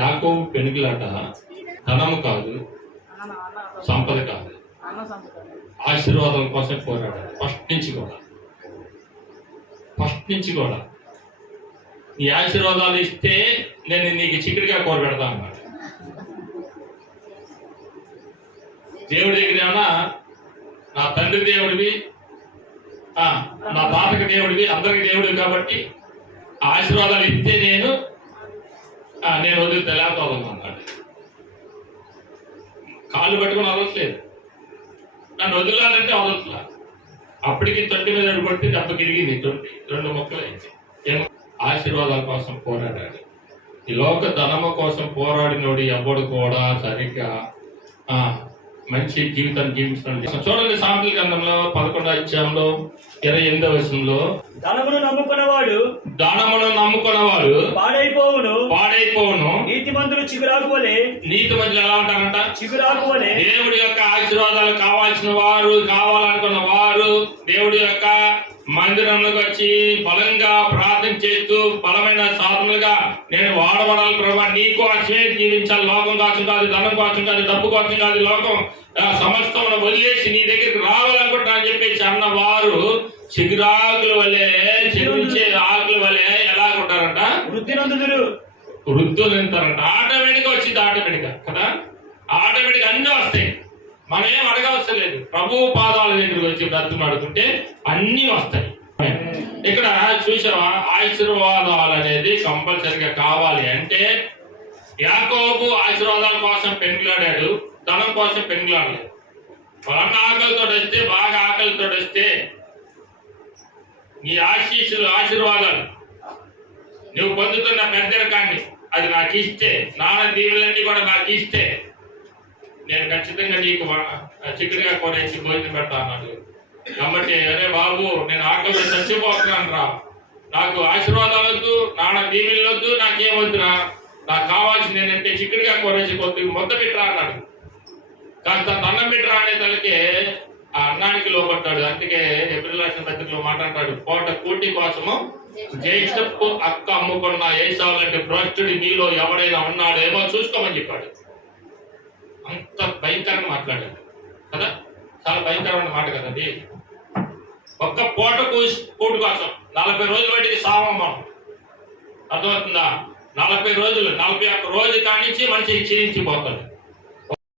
యాకోబు పెనుగులాట ధనము కాదు, సంపద కాదు, ఆశీర్వాదం కోసం పోరాడాడు. ఫస్ట్ నుంచి కూడా నీ ఆశీర్వాదాలు ఇస్తే నేను నీకు చిక్కుడుగా కూర పెడతా అన్నాడు. దేవుడి దగ్గర ఏమన్నా నా తండ్రి దేవుడివి, నా తాతకి దేవుడివి, అందరికి దేవుడివి కాబట్టి ఆశీర్వాదాలు ఇస్తే నేను వదిలితే లేకపోతే అన్నాడు. కాళ్ళు పట్టుకుని వదలట్లేదు, నన్ను వదిలాలంటే వదలట్లా. అప్పటికి తొట్టి మీద పడితే దెబ్బ గిరిగింది, తొట్టి 2 ముక్కలు అయింది. ఆశీర్వాదాల కోసం పోరాడాడు. ఈ లోక ధనము కోసం పోరాడినోడు ఎవ్వడు కూడా సరిగ్గా మంచి జీవితాన్ని జీవించడం. చూడండి, సామెతల గ్రంథంలో 11వ అధ్యాయంలో 28వ వచనంలో, ధనమును నమ్ముకున్నవాడు పాడైపోవును, నీతిమంతులు చిగురాకు వలె. నీతిమంతులు ఎలా ఉంటారంట? చిగురాకు వలె. దేవుడి యొక్క ఆశీర్వాదాలు కావాలనుకున్న వారు దేవుడి యొక్క మందిరంలోకి వచ్చి బలంగా ప్రార్థన చేస్తూ బలమైన సాధనలుగా నేను వాడబడాలి ప్రభా, నీ కోసమే జీవించాలి, లోకం కోసం కాదు, ధనం కోసం కాదు, డబ్బు కోసం కాదు, లోకం సమస్తం వదిలేసి నీ దగ్గరికి రావాలనుకుంటున్నా అని చెప్పేసి అన్నవారు చిగురాకుల వల్లే, చిగురించే ఆకుల వల్లే ఎలా ఉంటారంట? వృద్ధులు ఎంతారంట. ఆటోమేటిక్ వచ్చింది, ఆటోమేటిక్ కదా, ఆటోమేటిక్ అన్నీ వస్తాయి. మనం ఏం అడగవలసిన లేదు. ప్రభు పాదాల దగ్గరికి వచ్చి బ్రతుకుని అడుగుతుంటే అన్నీ వస్తాయి. ఇక్కడ చూసావా, ఆశీర్వాదాలు అనేది కంపల్సరిగా కావాలి అంటే యాకోబు ఆశీర్వాదాల కోసం పెనుగులాడాడు, ధనం కోసం పెనుగులాడలేదు. వాళ్ళన్న ఆకలితో వస్తే, బాగా ఆకలితో వస్తే నీ ఆశీర్వాదాలు నువ్వు పొందుతున్న పెద్దరికాన్ని అది నాకు ఇస్తే, నాన్న దీవులన్నీ కూడా నాకు ఇస్తే నేను ఖచ్చితంగా నీకు చిక్కుడుగా కొనేసి భోజనం పెడతా అన్నాడు. కాబట్టి అరే బాబు, నేను ఆకలితో చచ్చిపోతున్నాను రా, నాకు ఆశీర్వాదాలు వద్దు, నాన్న దీవెనలు వద్దు, నాకేమొద్దురా, నాకు కావాల్సింది ఏంటంటే చిక్కుడుగా కొనేసి కొద్దిగా మొత్తం పెట్టరా అన్నాడు. కాస్త అన్నం పెట్టరా అనే తలకే ఆ అన్నానికి లోపడ్డాడు. అందుకే ఏప్రిల్ రాసిన పత్రికలో మాట్లాడతాడు, పూట కూటి కోసము జ్యేష్ఠపు అక్క అమ్ముకున్న ఏసావు లాంటి భ్రష్టుడి మీలో ఎవడైనా ఉన్నాడో ఏమో చూసుకోమని చెప్పాడు. అంత భయంకరంగా మాట్లాడాడు కదా, చాలా భయంకరమైన మాట కదా అది. ఒక్క పూట కూటి కోసం 40 రోజులు బయటికి సావం మనం, అర్థమవుతుందా? 40 రోజులు, 41 రోజు కానించి మనిషికి క్షీణించిపోతాడు.